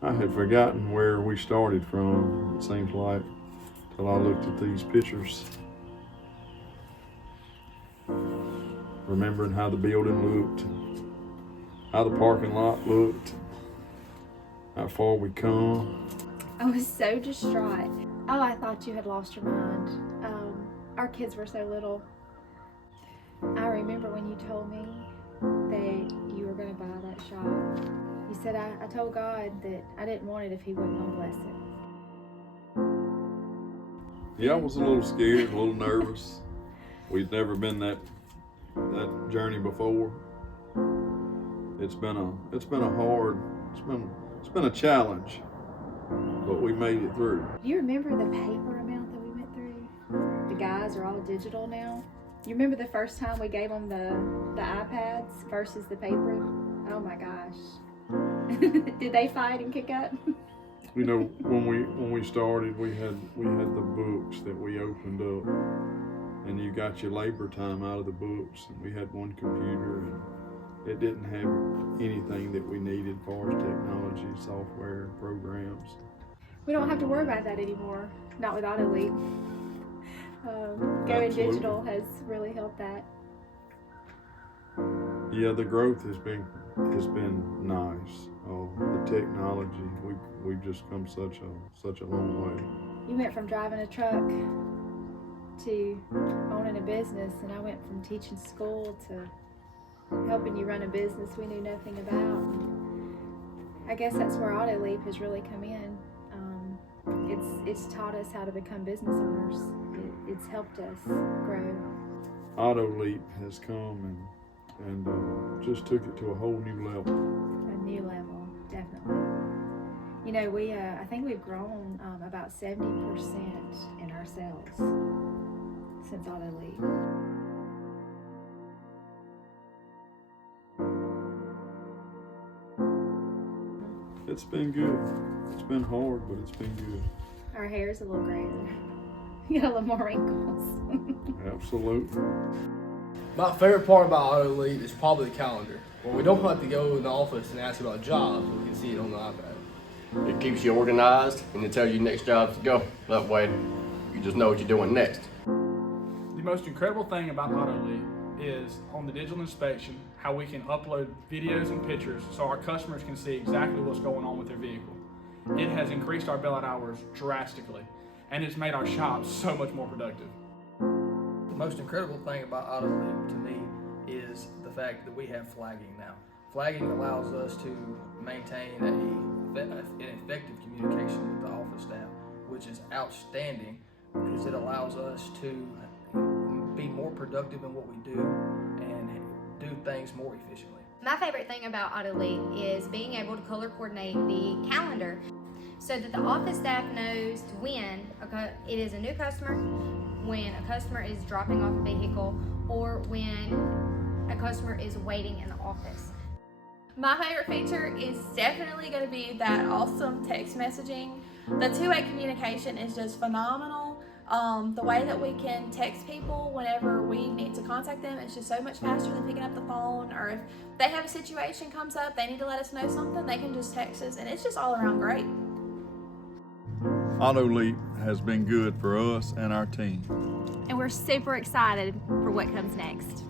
I had forgotten where we started from, it seems like, till I looked at these pictures. Remembering how the building looked, how the parking lot looked, how far we come. I was so distraught. Oh, I thought you had lost your mind. Our kids were so little. I remember when you told me that you were going to buy that shop. You said, I told God that I didn't want it if He wasn't going to bless it. Yeah, I was a little scared, a little nervous. We'd never been that journey before. It's been a challenge, but we made it through. Do you remember the paper amount that we went through? The guys are all digital now. You remember the first time we gave them the iPads versus the paper? Oh my gosh. Did they fight and kick up? You know, when we started, we had the books that we opened up, and you got your labor time out of the books, and we had one computer, and it didn't have anything that we needed as far as technology, software, programs. We don't have to worry about that anymore. Not with AutoLeap. Going digital has really helped that. Yeah, the growth has been nice. The technology, we've just come such a long way. You went from driving a truck to owning a business, and I went from teaching school to helping you run a business we knew nothing about. I guess that's where AutoLeap has really come in. It's taught us how to become business owners. It's helped us grow. AutoLeap has come and just took it to a whole new level. A new level, definitely. You know, I think we've grown about 70% in our sales since AutoLeap. It's been good. It's been hard, but it's been good. Our hair's a little grayer. You got a little more wrinkles. Absolutely. My favorite part about AutoLeap is probably the calendar. Where we don't have to go in the office and ask about jobs, we can see it on the iPad. It keeps you organized and it tells you next job to go. That way, you just know what you're doing next. The most incredible thing about AutoLeap is on the digital inspection, how we can upload videos and pictures so our customers can see exactly what's going on with their vehicle. It has increased our bailout hours drastically, and it's made our shop so much more productive. The most incredible thing about AutoLeap to me is the fact that we have flagging now. Flagging allows us to maintain an effective communication with the office staff, which is outstanding because it allows us to be more productive in what we do and do things more efficiently. My favorite thing about AutoLeap is being able to color coordinate the calendar so that the office staff knows when it is a new customer, when a customer is dropping off a vehicle, or when a customer is waiting in the office. My favorite feature is definitely going to be that awesome text messaging. The two-way communication is just phenomenal. The way that we can text people whenever we need to contact them is just so much faster than picking up the phone, or if they have a situation comes up, they need to let us know something, they can just text us, and it's just all around great. AutoLeap has been good for us and our team. And we're super excited for what comes next.